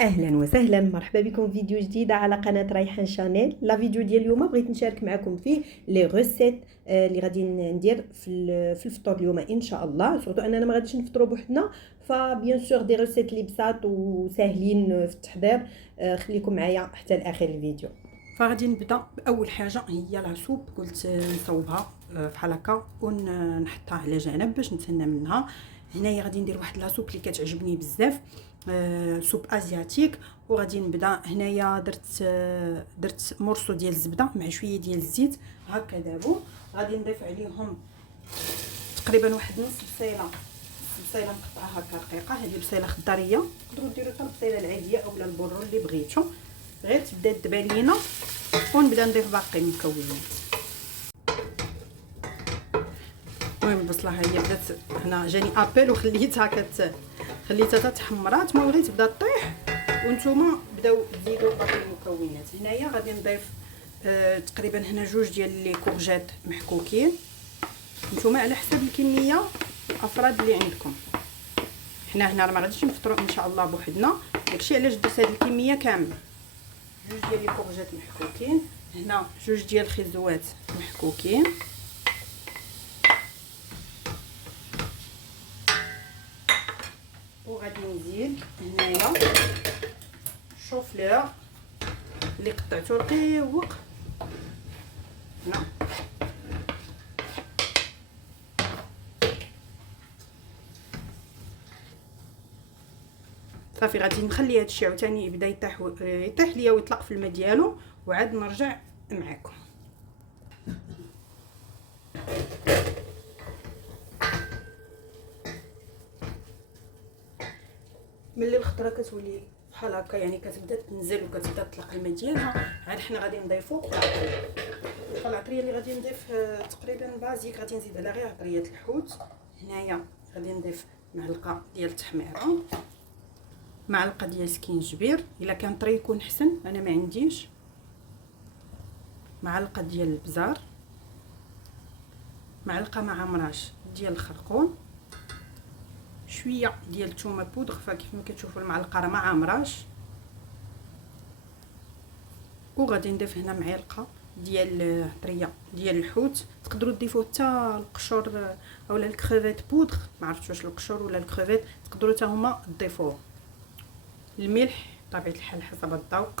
اهلا وسهلا، مرحبا بكم في فيديو جديد على قناه ريحان شانيل. لا فيديو ديال اليوم بغيت نشارك معكم فيه لي غوسيت اللي غادي ندير في الفطور اليوم ان شاء الله. سورتو اننا ما غاديش نفطروا بوحدنا، فبيان سور دي غوسيت اللي بساط وساهلين في التحضير. خليكم معايا حتى لاخر الفيديو. فغادي نبدا باول حاجه هي لا سوب. قلت نصوبها بحال هكا ونحطها على جنب باش نتسنى منها. هنايا غادي ندير واحد لا سوب اللي كتعجبني بزاف، سوب ازياتيك. وغادي نبدا هنايا درت مرصو ديال الزبده مع شويه ديال الزيت هكا دابو. غادي نضيف عليهم تقريبا واحد نص بصيله مقطعه هكا رقيقه. هذه بصيله خضاريه، تقدروا ديروا حتى البصيله العاديه اولا البرو اللي بغيتو. غير تبدا تدبى لينا ونبدا نضيف باقي المكونات. المهم البصله هي بدات هنا جاني ابل وخليتها خليتها تحمرات. المهم غير تبدا طيح وانتم بداو تزيدوا باقي المكونات. هنايا غادي نضيف تقريبا هنا جوج ديال لي كورجيت محكوكين. نتوما على حسب الكميه الافراد اللي عندكم. حنا هنا ما غاديش نفطروا ان شاء الله بوحدنا، داكشي علاش درت هذه الكميه كامله. جوج ديال لي كورجيت محكوكين، هنا جوج ديال الخيزوات محكوكين، وغادي نزيد هنايا شوفلور اللي قطعته رقيق هنا. صافي غادي نخلي هادشي عاوتاني يبدا يطيح ليا ويطلق في الماء ديالو، وعاد نرجع معكم. ملي الخضره كتولي بحال هكا يعني كتبدا تنزل وكتبدا تطلق الماء ديالها، عاد حنا غادي نضيفو العطريه اللي غادي نضيف تقريبا بازيك. غادي نزيد على غير عطريه الحوت. هنايا غادي نضيف معلقه ديال التحميره، معلقه ديال سكينجبير الا كان طري يكون حسن، انا ما عنديش. معلقه ديال البزار، معلقه مع مراش ديال الخرقوم، شويه ديال الثومه بودغ. فكيف ما كتشوفوا المعلقه راه ما عامراش. وغادي نضيف هنا معلقه ديال العطريه ديال الحوت. تقدروا تضيفوا حتى القشور اولا الكريفيت بودغ، ما عرفتش واش القشور ولا الكريفيت، تقدروا حتى هما تضيفوه. الملح بطبيعه الحال حسب الذوق.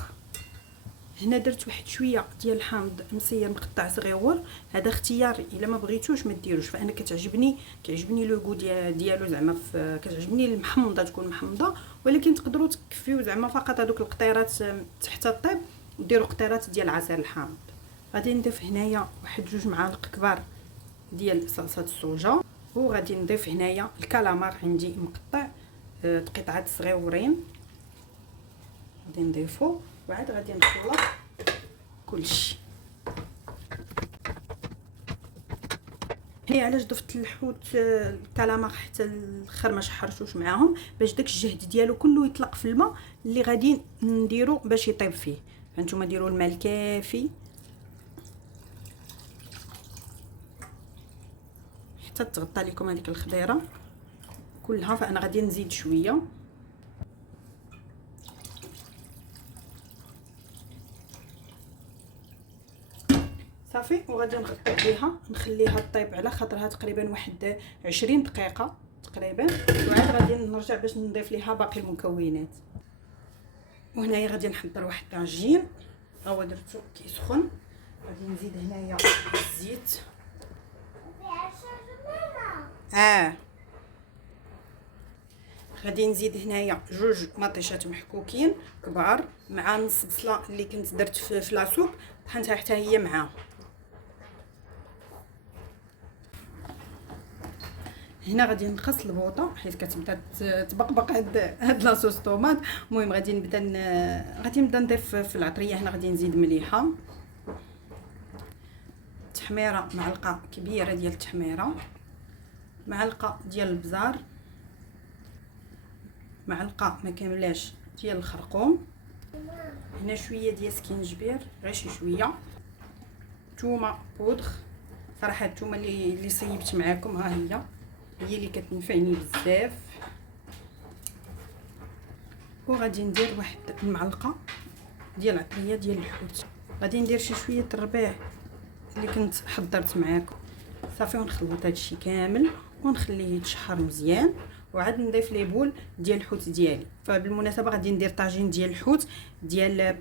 هنا درت واحد شويه ديال الحامض مسير مقطع صغيور، هذا اختياري، الا ما بغيتوش ما ديروش. فانا كيعجبني لو غو ديالو زعما كتعجبني المحمضه تكون محمضه، ولكن تقدروا تكفيو زعما فقط هذوك القطيرات تحت الطيب وديروا قطيرات ديال العصير الحامض. غادي نضيف هنايا واحد جوج معالق كبار ديال صلصه الصوجا، وغادي نضيف هنايا الكالامار عندي مقطع قطعات صغيورين، غادي نضيفو وعاد غادي نخلط كلشي. هنا علاش ضفت الحوت الكالامار حتى الاخر ما شحرتوش معاهم، باش داك الجهد ديالو كله يطلق في الماء اللي غادي نديرو باش يطيب فيه. فانتوما ديروا الماء الكافي حتى تغطى لكم هذيك الخضيره كلها. فانا غادي نزيد شويه. صافي وغادي نغطي عليها نخليها طيب على خاطرها تقريبا واحد 20 دقيقه تقريبا، وعاد غادي نرجع باش نضيف ليها باقي المكونات. وهنايا غادي نحضر واحد العجين، هو درتو كيسخن. غادي نزيد هنايا الزيت. غادي نزيد هنايا جوج مطيشات محكوكين كبار مع نص بصله اللي كنت درت في لاصوب، طحنتها حتى هي معاهم. هنا غادي نقص البوطه حيت كتبدا تبقبق هاد لاصوص طوماط. المهم غادي نبدا نضيف في العطريه. هنا غادي نزيد مليحه، تحميره معلقه كبيره ديال التحميره، معلقه ديال البزار، معلقه ما كاملاش ديال الخرقوم، هنا شويه ديال سكينجبير غير شي شويه، ثومه بودغ. صراحه الثومه اللي صيبت معاكم ها هي اللي كتنفعني بزاف. وغادي ندير واحد المعلقه ديال العطريه ديال الحوت. غادي ندير شويه الربيع اللي كنت حضرت معاكم صافي، ونخلط هادشي كامل ونخليه يتشحر مزيان، وعاد نضيف لي بول ديال الحوت ديالي. فبالمناسبه غادي ندير طاجين ديال الحوت ديال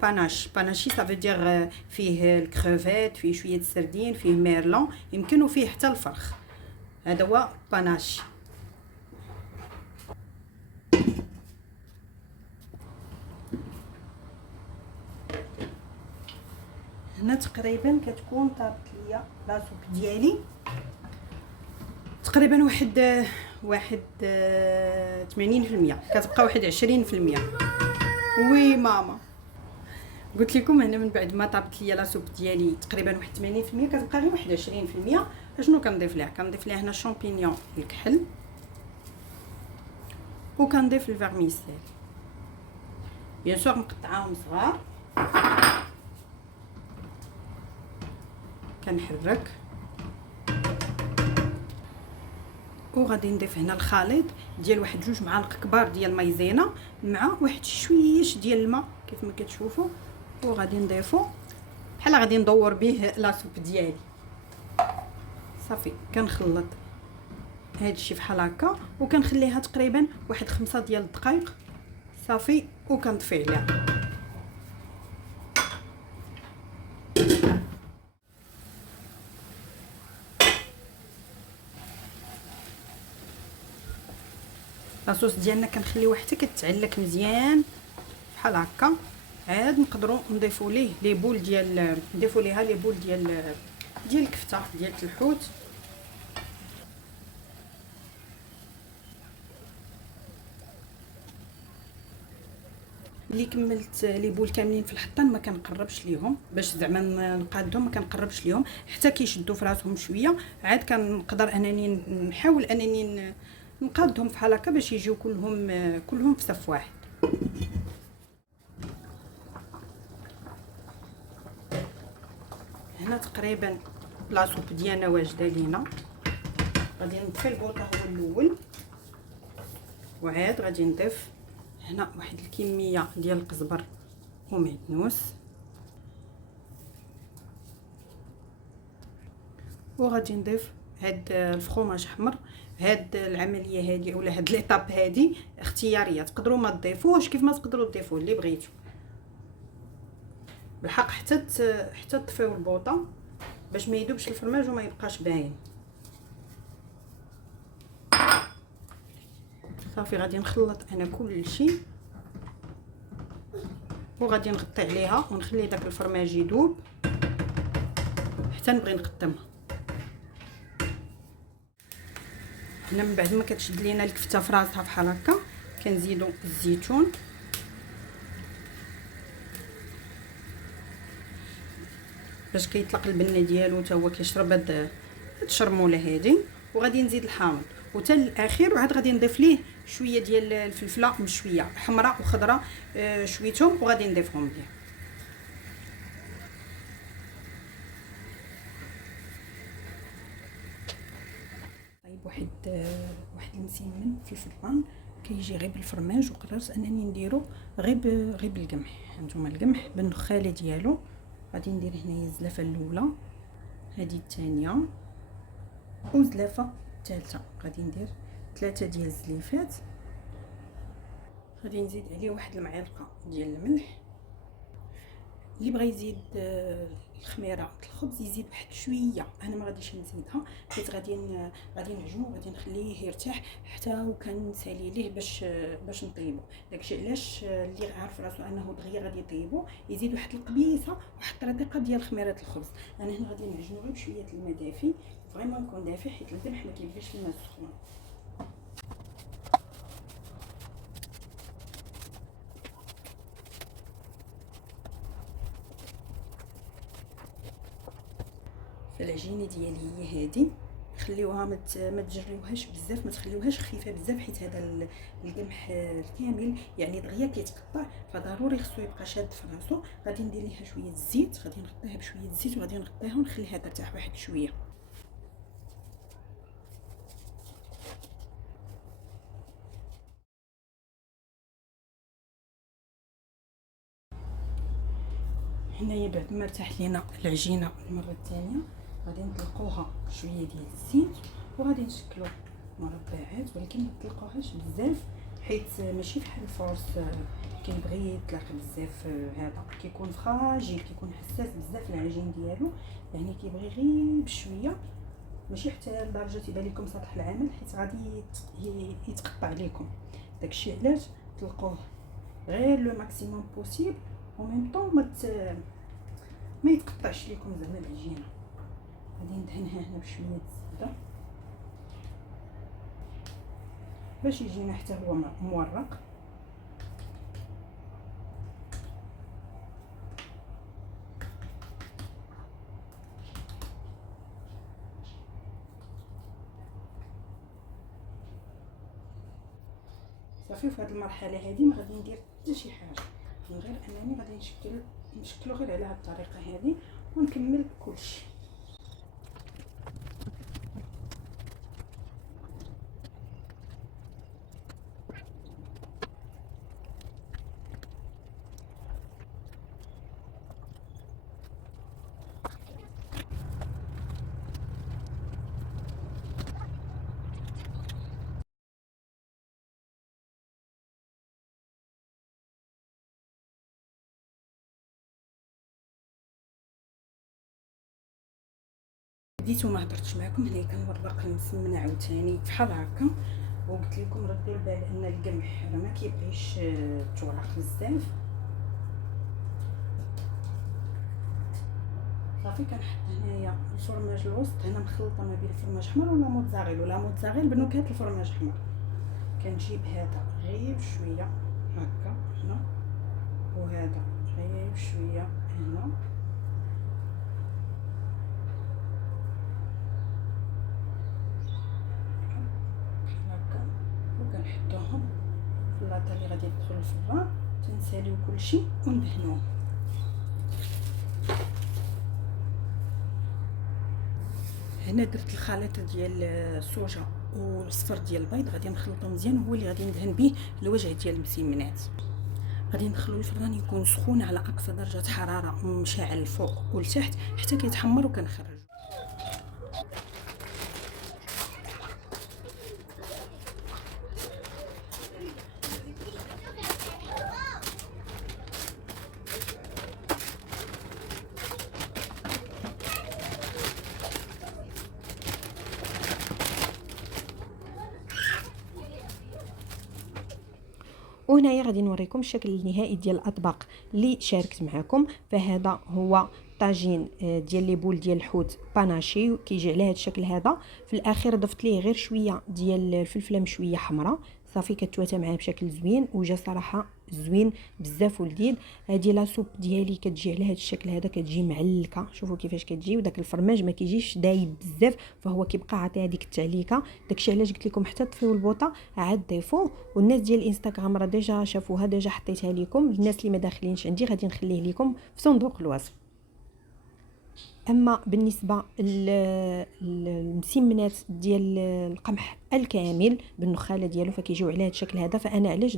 باناشي صافي دير فيه الكروفيت، فيه شويه السردين، فيه ميرلون، يمكن وفيه حتى الفرخ. هذا هو باناشي. هنا تقريبا كتكون طابت ليا لا سوب ديالي تقريبا واحد 80%، كتبقى واحد 20%. وي ماما قلت لكم هنا من بعد ما طابت ليا لا سوب ديالي تقريبا واحد 80%، كتبقى غير واحد 20%. اشنو كنضيف ليها؟ كنضيف ليها هنا الشامبينيون الكحل، وكنضيف الفيرميسيل بيان سور مقطعاهم صغار. كنحرك وغادي نضيف هنا الخليط ديال واحد 2 معالق كبار ديال مايزينا مع واحد شويش ديال الماء كيف ما كتشوفوا، وغادي نضيفو بحال غادي ندور به لا سوب ديالي. صافي كنخلط هادشي بحال هكا وكنخليها تقريبا واحد 5 ديال الدقائق صافي، وكنطفي عليها. لاصوص ديالنا كنخليوها حتى كتعلك مزيان بحال هكا. عاد نقدروا نضيفوا ليه لي بول ديال نضيفوا ليها لي بول ديال الكفته ديال الحوت. اللي كملت لي بول كاملين في الحطان ما كنقربش ليهم باش زعما نقادهم، ما كنقربش ليهم حتى كيشدوا في راسهم شويه. عاد كنقدر انني نحاول انني نقادهم بحال هكا باش يجيو كلهم في صف واحد. هنا تقريبا لا سوب ديالنا واجده لينا. غادي نطفي البوطه هو الاول، وعاد غادي نضيف هنا واحد الكميه ديال القزبر ومعدنوس، وغادي نضيف هاد الفخوماج احمر. هاد العمليه هادي اولا هاد ليطاب هادي اختياريه، تقدروا ما تضيفوهش كيف ما تقدروا تضيفوه اللي بغيتو بالحق، حتى تطفيو البوطه باش ما يذوبش الفرماج وما يبقاش باين. صافي غادي نخلط انا كل شيء وغادي نغطي عليها ونخلي داك الفرماج يذوب حتى نبغي نقدمها. هنا من بعد ما كتشد لينا الكفته في راسها بحال هكا كنزيدو الزيتون، باش كيطلق البنه ديالو حتى هو كيشرب هاد الشرموله هادي. وغادي نزيد الحامض وحتى الاخير، وعاد غادي نضيف ليه شويه ديال الفلفله مشويه حمراء وخضراء شويتهم، وغادي نضيفهم ليه. طيب واحد المسمن في الفران كيجي غير بالفرماج، وقررت انني نديرو غير بالقمح. هانتوما القمح بالنخاله ديالو. غادي ندير هنايا الزلافه الاولى، هذه الثانيه، والزلافه الثالثه. غادي ندير 3 ديال الزليفات. غادي نزيد عليه واحد المعلقه ديال الملح. اللي بغى يزيد الخميره الخبز يزيد واحد شويه، انا ما غاديش نزيدها حيت غادي نعجنو وغادي نخليه يرتاح حتى وكنسالي ليه باش نطيبو. داكشي علاش اللي عارف راسو انه دغيا غادي يطيبو يزيد واحد القبيصه واحد الطريقه ديال خميره الخبز. انا هنا غادي نعجنو غير بشويه الماء دافي، فريمون يكون دافي حيت القمح ما كيبغيش الماء سخون. العجينه ديالي هي هذه، خليوها ما تجريوهاش بزاف، ما تخليوهاش خفيفه بزاف حيت هذا القمح الكامل يعني دغيا كيتقطع، فضروري خصو يبقى شاد في راسو. غادي ندير ليها شويه الزيت، غادي نغطيها بشويه الزيت وغادي نغطيها ونخليها ترتاح واحد شويه. هنايا بعد ما ارتاح لينا العجينه المره الثانيه غادي نطلقوها شويه ديال الزيت وغادي نشكلوا مربعات، ولكن ما تطلقوهاش بزاف حيت ماشي بحال الفورس كيبغي يطلق بزاف. هذا كيكون فراجيل، كيكون حساس بزاف العجين ديالو، يعني كيبغي غير بشويه، ماشي حتى لدرجه يبان لكم سطح العمل حيت غادي يتقطع لكم. داكشي علاش طلقوه غير لو ماكسيموم بوسيبل و ميم طون ما يتقطعش لكم زعما العجينه. غادي ندهنها هنا بشويه الزبده باش يجينا حتى هو مورق. صافي في هذه المرحله هذه ما غادي ندير حتى شي حاجه، من غير انني غادي نشكلو غير على هذه الطريقه هذه ونكمل كلشي. بديت وما هضرتش معكم، هنا كنورق المسمنه عاوتاني بحال هكا، وقلت لكم ردوا البال ان القمح راه ما كيبغيش تورق بزاف. صافي كنحط هنايا الفرماج الوسط، هنا مخلطه ما بين الفرماج احمر ولا موتزاريلا بنكهه الفرماج احمر. كنجيب هذا غير بشويه هكا هنا، وهذا غير بشويه هنا، وكنحطوهم في اللاطه اللي غادي يدخل الفران، تنساليو كلشي وندهنوه. هنا درت الخليط ديال الصوجه والصفر ديال البيض، غادي نخلطو مزيان، هو اللي غادي ندهن به الوجه ديال المسمنات. غادي ندخلو الفران يكون سخون على اقصى درجه حراره، مشعل الفوق والتحت حتى كيتحمر وكنخرج. وهنايا غادي نوريكم الشكل النهائي ديال الاطباق اللي شاركت معكم. فهذا هو طاجين ديال لي بول ديال الحوت باناشي، كيجي على هذا الشكل هذا. في الاخير ضفت ليه غير شويه ديال الفلفله مشويه حمراء، صافي كتواتى معاه بشكل زوين وجا صراحه زوين بزاف ولذيذ. هذه لا سوب ديالي كتجي على هذا الشكل هذا، كتجي معلكه، شوفوا كيفاش كتجي، وداك الفرماج ما كيجيش دايب بزاف، فهو كيبقى عاطي هذيك التعليكه. داكشي علاش قلت لكم حتى طفيو البوطه عاد ضيفوه. والناس ديال الانستغرام راه ديجا شافوها، ديجا حطيتها لكم. الناس اللي ما داخلينش عندي غادي نخليه لكم في صندوق الوصف. اما بالنسبه للمسمنات ديال القمح الكامل بالنخاله ديالو فكيجيو على هذا الشكل هذا. فانا علاش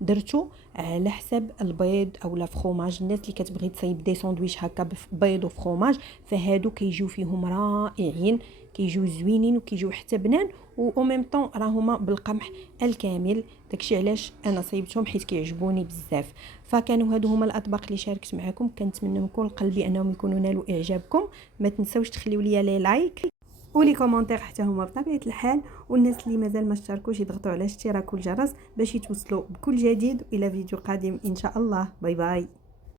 درتو على حساب البيض او لا فخوماج. الناس اللي كتبغي تصايب دي ساندويتش هكا بيض وفخوماج فهادو كيجيو فيهم رائعين، كيجيو زوينين وكيجيو حتى بنان، و ميم طون راهما بالقمح الكامل. داكشي علاش انا صايبتهم حيت كيعجبوني بزاف. فكانوا هادو هما الاطباق اللي شاركت معكم. كنتمنى من كل قلبي انهم يكونوا نالوا اعجابكم. ما تنساوش تخليوا لي لايك ولي كومونتير حتى هما بطبيعه الحال. والناس اللي مازال ما اشتركوش يضغطوا على الاشتراك والجرس باش يتوصلوا بكل جديد. والى فيديو قادم ان شاء الله. باي باي.